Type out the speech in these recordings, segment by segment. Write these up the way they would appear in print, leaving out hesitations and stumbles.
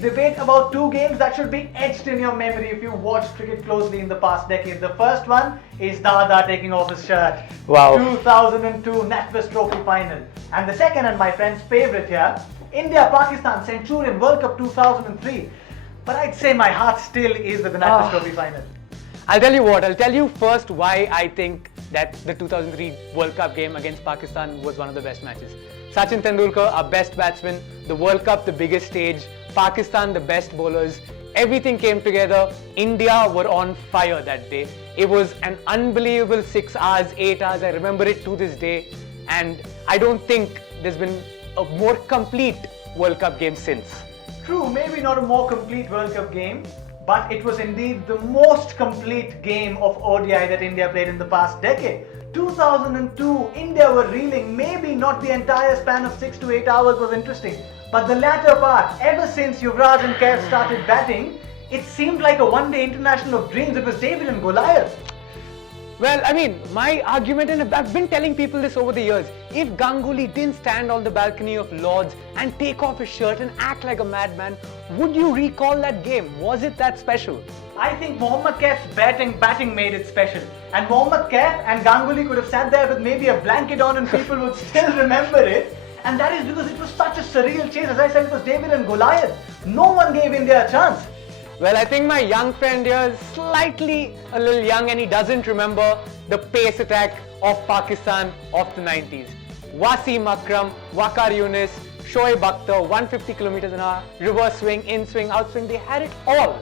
debate about two games that should be etched in your memory if you watched cricket closely in the past decade. The first one is Dada taking off his shirt. Wow. 2002 NatWest Trophy final. And the second, and my friend's favourite here, India-Pakistan Centurion World Cup 2003. But I'd say my heart still is with the NatWest Trophy final. I'll tell you what, I'll tell you first why I think that the 2003 World Cup game against Pakistan was one of the best matches. Sachin Tendulkar, our best batsman, the World Cup, the biggest stage, Pakistan, the best bowlers, everything came together. India were on fire that day. It was an unbelievable 6 hours, 8 hours, I remember it to this day. And I don't think there's been a more complete World Cup game since. True, maybe not a more complete World Cup game, but it was indeed the most complete game of ODI that India played in the past decade. 2002, India were reeling. Maybe not the entire span of 6 to 8 hours was interesting, but the latter part, ever since Yuvraj and Kev started batting, it seemed like a one-day international of dreams. It was David and Goliath. Well, I mean, my argument, and I've been telling people this over the years, if Ganguly didn't stand on the balcony of Lord's and take off his shirt and act like a madman, would you recall that game? Was it that special? I think Mohammad Kaif's batting made it special. And Mohammad Kaif and Ganguly could have sat there with maybe a blanket on and people would still remember it. And that is because it was such a surreal chase. As I said, it was David and Goliath. No one gave India a chance. Well, I think my young friend here is slightly a little young and he doesn't remember the pace attack of Pakistan of the 90s. Wasim Akram, Waqar Younis, Shoaib Akhtar, 150 kilometers an hour, reverse swing, in swing, out swing, they had it all.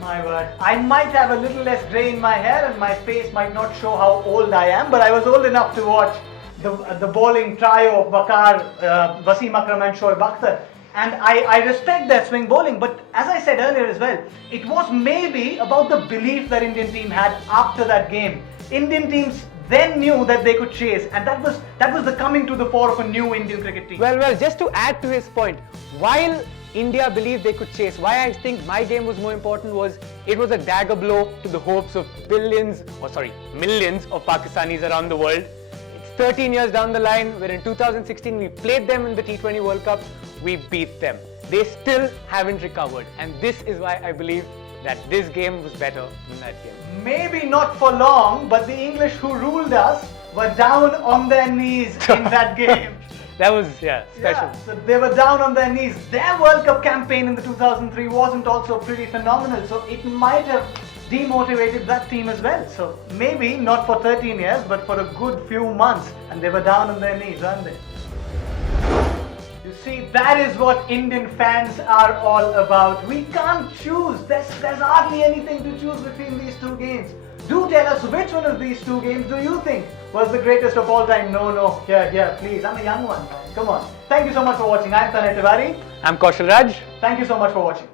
My word, I might have a little less grey in my hair and my face might not show how old I am, but I was old enough to watch the bowling trio of Waqar, Wasim Akram and Shoaib Akhtar. And I respect their swing bowling, but as I said earlier as well, it was maybe about the belief that Indian team had after that game. Indian teams then knew that they could chase, and that was the coming to the fore of a new Indian cricket team. Well, just to add to his point, while India believed they could chase, why I think my game was more important was it was a dagger blow to the hopes of millions of Pakistanis around the world. It's 13 years down the line, where in 2016 we played them in the T20 World Cup, we beat them. They still haven't recovered, and this is why I believe that this game was better than that game. Maybe not for long, but the English who ruled us were down on their knees in that game. That was, special. Yeah, so they were down on their knees. Their World Cup campaign in the 2003 wasn't also pretty phenomenal, so it might have demotivated that team as well. So maybe not for 13 years, but for a good few months, and they were down on their knees, weren't they? You see, that is what Indian fans are all about. We can't choose. There's hardly anything to choose between these two games. Do tell us which one of these two games do you think was the greatest of all time? No, here, please. I'm a young one, guys. Come on. Thank you so much for watching. I'm Tanay Tiwari. I'm Kaushal Raj. Thank you so much for watching.